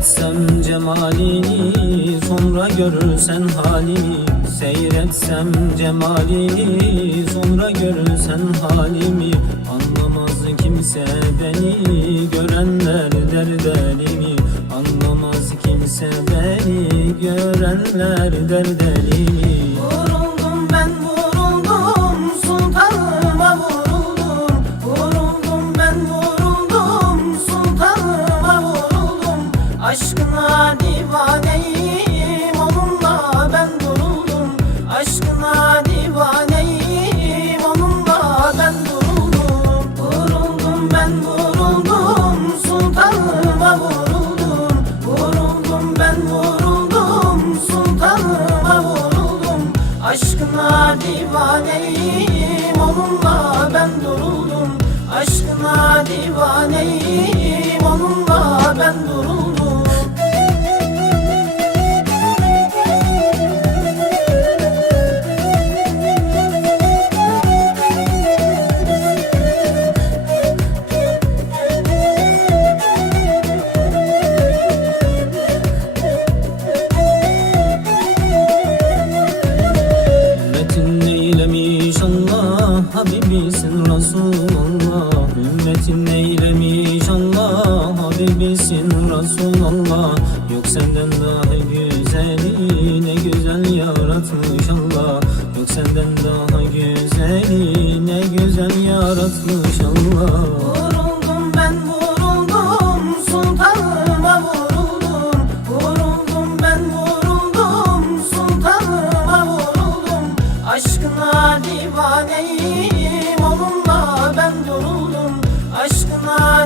Seyretsem cemalini sonra görürsen halimi Seyretsem cemalini sonra görürsen halimi. Anlamaz kimse beni görenler derdelimi Anlamaz kimse beni görenler derdelimi Vuruldum onunla ben duruldum. Aşkına divaneyim. Onunla ben duruldum Resulallah Ümmetin neylemiş Allah Habibisin Resulallah. Yok senden daha güzeli Ne güzel yaratmış Allah. Yok senden daha güzeli Ne güzel yaratmış Allah. Vuruldum ben vuruldum Sultanıma vuruldum. Vuruldum ben vuruldum Sultanıma vuruldum. Aşkına divaneyim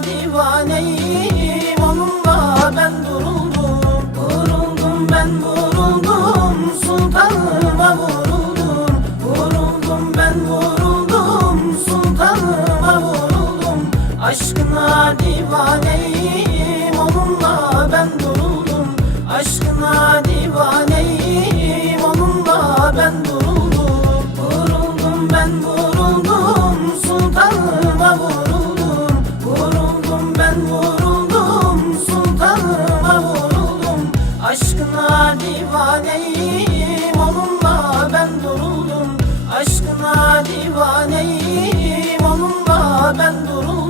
divaneyim. Onunla ben duruldum Vuruldum ben vuruldum. Sultanıma vuruldum Vuruldum ben vuruldum. Sultanıma vuruldum Aşkına divaneyim. Onunla ben duruldum Aşkına divaneyim divana divaneyim. Onunla ben durmam